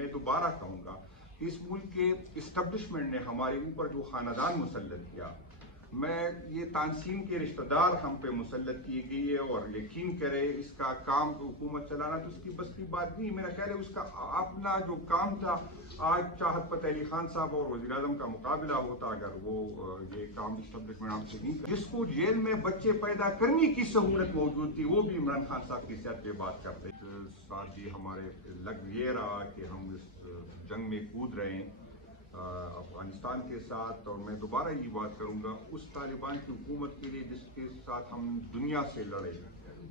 मैं दोबारा कहूँगा कि इस मुल्क के इस्टब्लिशमेंट ने हमारे ऊपर जो खानदान मुसल्लत किया, मैं ये तानसीन के रिश्तेदार हम पे मुसल्लत की गई है, और यकीन करे इसका काम हुकूमत चलाना तो उसकी बस की बात नहीं। मेरा ख्याल है उसका अपना जो काम था, आज चाहत फ़तेह अली खान साहब और वज़ीर आज़म का मुकाबला होता अगर वो ये काम इस्टब्लिशमेंट हमसे नहीं कर, जिसको जेल में बच्चे पैदा करने की सहूलत मौजूद थी, वो भी इमरान खान साहब की सेहत पे बात करते। साथ ही हमारे लग ये रहा कि हम इस जंग में कूद रहे हैं अफगानिस्तान के साथ, और मैं दोबारा ये बात करूंगा उस तालिबान की हुकूमत के लिए जिसके साथ हम दुनिया से लड़े,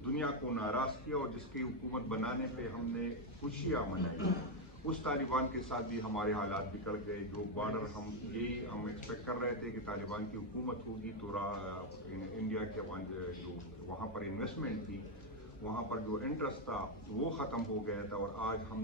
दुनिया को नाराज किया और जिसकी हुकूमत बनाने पे हमने खुशियाँ मनाई, उस तालिबान के साथ भी हमारे हालात बिगड़ गए। जो बॉर्डर हम एक्सपेक्ट कर रहे थे कि तालिबान की हुकूमत होगी तो इंडिया के जो वहाँ पर इन्वेस्टमेंट थी, वहाँ पर जो इंटरेस्ट था वो ख़त्म हो गया था, और आज हम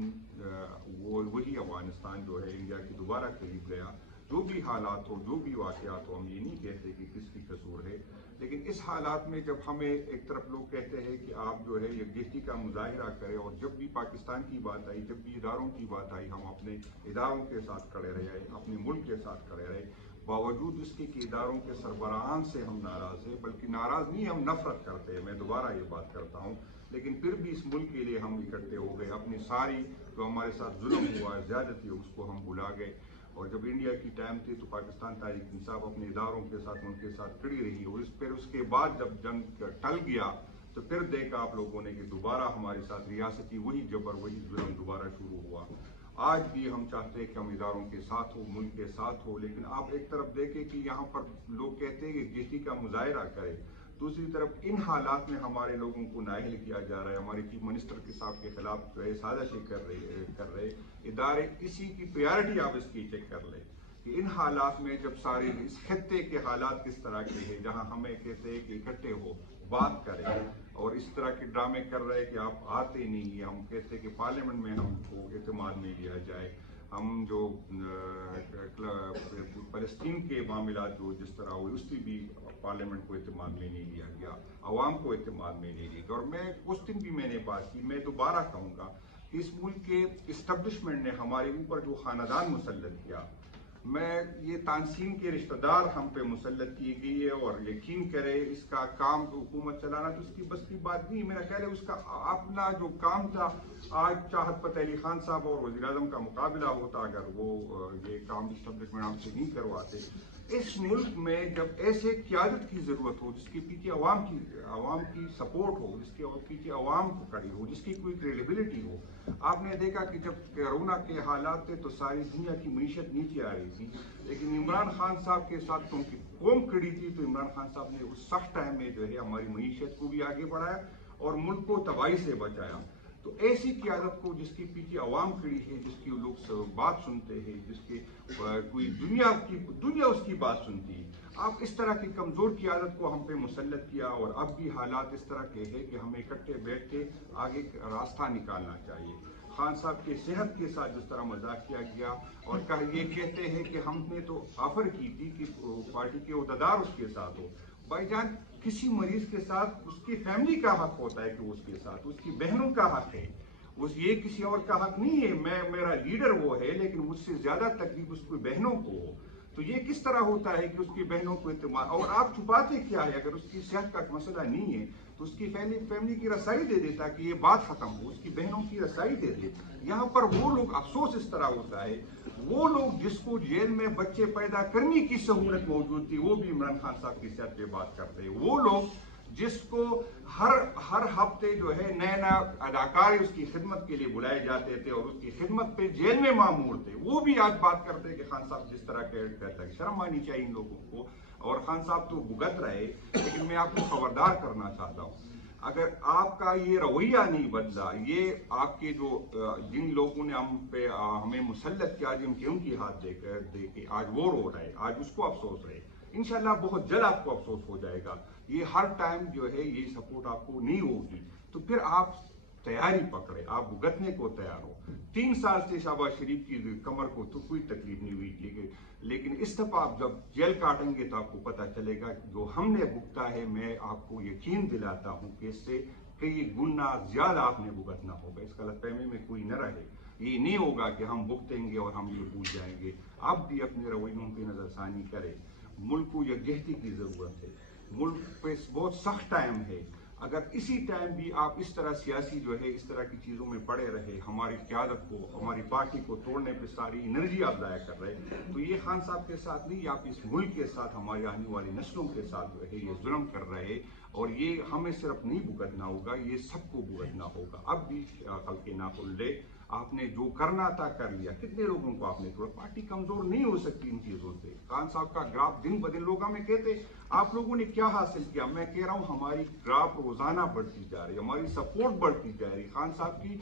वही अफगानिस्तान जो है इंडिया की दोबारा करीब गया। जो भी हालात हो, जो भी वाक़यात हो, हम ये नहीं कहते कि किसकी कसूर है, लेकिन इस हालात में जब हमें एक तरफ लोग कहते हैं कि आप जो है यकजहती का मुजाहिरा करें, और जब भी पाकिस्तान की बात आई, जब भी इदारों की बात आई, हम अपने इदारों के साथ खड़े रहे, अपने मुल्क के साथ खड़े रहे, बावजूद इसके कि इदारों के सरबराहान से हम नाराज़ हैं, बल्कि नाराज़ नहीं, हम नफरत करते हैं, मैं दोबारा ये बात करता हूँ, लेकिन फिर भी इस मुल्क के लिए हम इकट्ठे हो गए। अपनी सारी जो हमारे साथ जुल्म हुआ, ज़्यादती, उसको हम भुला गए। और जब इंडिया की टाइम थी तो पाकिस्तान तहरीक इंसाफ अपने इदारों के साथ उनके साथ खड़ी रही, और फिर उसके बाद जब जंग टल गया तो फिर देखा आप लोगों ने कि दोबारा हमारे साथ रियासती वही जबर, वही जुल्म दोबारा शुरू हुआ। आज भी हम चाहते हैं कि हम इदारों के साथ हो, मुल्क के साथ हो, लेकिन आप एक तरफ देखें कि यहाँ पर लोग कहते हैं कि यकजहती का मुजाहिरा करें, दूसरी तरफ इन हालात में हमारे लोगों को नाअहल किया जा रहा है। हमारे चीफ मिनिस्टर के साहब के खिलाफ जो है साजिशें कर रहे इदारे, किसी की प्रायोरिटी आप इसकी चेक कर ले कि इन हालात में जब सारे इस खत्ते के हालात किस तरह के हैं, जहां हमें कहते हैं कि इकट्ठे हो, बात करें, और इस तरह के ड्रामे कर रहे हैं कि आप आते नहीं हैं। हम कहते हैं कि पार्लियामेंट में हमको एतमाद में लिया जाए, हम जो फ़लस्तीन के मामला जो जिस तरह हुए उसकी भी पार्लियामेंट को एतमाद में नहीं लिया गया, अवाम को एतमाद में नहीं लिया गया। और मैं उस दिन भी मैंने बात की, मैं दोबारा कहूँगा कि इस मुल्क के इस्टब्लिशमेंट ने हमारे ऊपर जो खानदान मुसल्लत किया, मैं ये तानसीन के रिश्तेदार हम पे मुसल्लत की गई है, और यकीन करे इसका काम हुकूमत चलाना तो उसकी बस की बात नहीं। मेरा ख्याल है उसका अपना जो काम था, आज चाहत फ़तेह अली खान साहब और वज़ीर आज़म का मुकाबला होता अगर वो ये काम इस्टब्लिशमेंट हमसे नहीं करवाते। इस मुल्क में जब ऐसे क़यादत की ज़रूरत हो, जिसके पीछे अवाम की सपोर्ट हो, जिसके पीछे अवाम को खड़ी हो, जिसकी कोई क्रेडिबिलिटी हो। आपने देखा कि जब कोरोना के हालात थे तो सारी दुनिया की मीशत नीचे आ रही थी, लेकिन इमरान खान साहब के साथ तो उनकी कौम खड़ी थी, तो इमरान खान साहब ने उस सख्त टाइम में जो है हमारी मीशत को भी आगे बढ़ाया और मुल्क को तबाही से बचाया। तो ऐसी क़यादत को जिसके पीछे अवाम खड़ी है, जिसकी लोग बात सुनते हैं, जिसके कोई दुनिया उसकी बात सुनती है, आप इस तरह की कमज़ोर क़यादत को हम पे मुसल्लत किया, और अब भी हालात इस तरह के हैं कि हमें इकट्ठे बैठ के आगे रास्ता निकालना चाहिए। खान साहब के सेहत के साथ जिस तरह मजाक किया गया, और ये कहते हैं कि हमने तो ऑफर की थी कि पार्टी के अहदेदार उसके साथ हो। भाईजान, किसी मरीज के साथ उसकी फैमिली का हक होता है कि उसके साथ उसकी बहनों का हक है, ये किसी और का हक नहीं है। मेरा लीडर वो है, लेकिन मुझसे ज्यादा तकलीफ उसकी बहनों को हो, तो ये किस तरह होता है कि उसकी बहनों को इत्तेमाद, और आप छुपाते क्या है? अगर उसकी सेहत का मसला नहीं है तो उसकी फैमिली की रसाई दे दे ताकि ये बात खत्म हो, उसकी बहनों की रसाई दे दे। यहाँ पर वो लोग, अफसोस इस तरह होता है, वो लोग जिसको जेल में बच्चे पैदा करने की सहूलत मौजूद थी, वो भी इमरान खान साहब की सेहत पे बात करते हैं। वो लोग जिसको हर हफ्ते जो है नए नए अदाकार उसकी खिदमत के लिए बुलाए जाते थे और उसकी खिदमत पे जेल में मामूर थे, वो भी आज बात करते हैं कि खान साहब जिस तरह कहता है। शर्म आनी चाहिए इन लोगों को। और खान साहब तो भुगत रहे, लेकिन मैं आपको खबरदार करना चाहता हूँ, अगर आपका ये रवैया नहीं बदला, ये आपके जो जिन लोगों ने हमें मुसल्लत किया, जिनके उनकी हाथ दे के आज वो रो रहे, आज उसको अफसोस रहे, इंशाल्लाह बहुत जल्द आपको अफसोस हो जाएगा। ये हर टाइम जो है ये सपोर्ट आपको नहीं होगी, तो फिर आप तैयारी पकड़े, आप भुगतने को तैयार हो। 3 साल से शहबाज शरीफ की कमर को तो कोई तकलीफ नहीं हुई, लेकिन इस दफा आप जब जेल काटेंगे तो आपको पता चलेगा जो हमने भुगता है। मैं आपको यकीन दिलाता हूँ कि इससे कई गुना ज्यादा आपने भुगतना होगा, इस गलतफहमी में कोई न रहे। یہ نہیں ہوگا کہ ہم بھگتیں گے اور ہم یہ بھول جائیں گے. اب بھی اپنے رویوں پہ نظر ثانی کرے. ملک کو یکجہتی کی ضرورت ہے. ملک پہ بہت سخت ٹائم ہے. اگر اسی ٹائم بھی آپ اس طرح سیاسی جو ہے اس طرح کی چیزوں میں پڑے رہے, ہماری قیادت کو, ہماری پارٹی کو توڑنے پہ ساری انرجی آپ ضائع کر رہے, تو یہ خان صاحب کے ساتھ نہیں, آپ اس ملک کے ساتھ, ہماری آنے والی نسلوں کے ساتھ جو ہے یہ ظلم کر رہے. اور یہ ہمیں صرف نہیں بھگتنا ہوگا, یہ سب کو بھگتنا ہوگا. اب بھی خلق ناخن لے, آپ نے جو کرنا تھا کر لیا. کتنے لوگوں کو آپ نے توڑا. پارٹی کمزور نہیں ہو سکتی ان چیزوں سے. خان صاحب کا گراف دن بدن لوگ ہمیں کہتے آپ لوگوں نے کیا حاصل کیا. میں کہہ رہا ہوں ہماری گراف روزانہ بڑھتی جا رہی ہے, ہماری سپورٹ بڑھتی جا رہی ہے. خان صاحب کی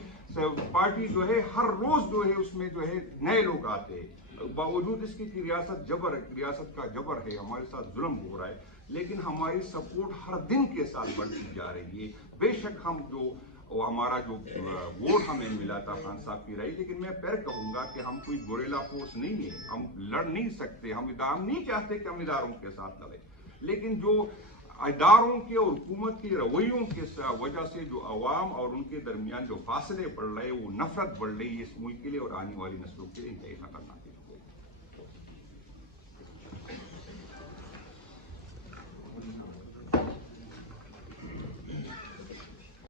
پارٹی جو ہے ہر روز جو ہے اس میں جو ہے نئے لوگ آتے ہیں, باوجود اس کی ریاست ریاست کا جبر ہے, ہمارے ساتھ ظلم ہو رہا ہے, لیکن ہماری سپورٹ ہر دن کے ساتھ بڑھتی جا رہی ہے. بے شک ہم جو ہمارا جو ووٹ ہمیں ملا تھا خان صاحب کی رہی, لیکن میں پھر کہوں گا کہ ہم کوئی گوریلا فورس نہیں ہے, ہم لڑ نہیں سکتے. ہم نہیں چاہتے کہ ہم اداروں کے ساتھ لڑیں, لیکن جو اداروں کے اور حکومت کے رویوں کی وجہ سے جو عوام اور ان کے درمیان جو فاصلے بڑھ رہے, وہ نفرت بڑھ رہی ہے اس ملک کے لیے اور آنے والی نسلوں کے لیے انتہائی خطرناک ہے.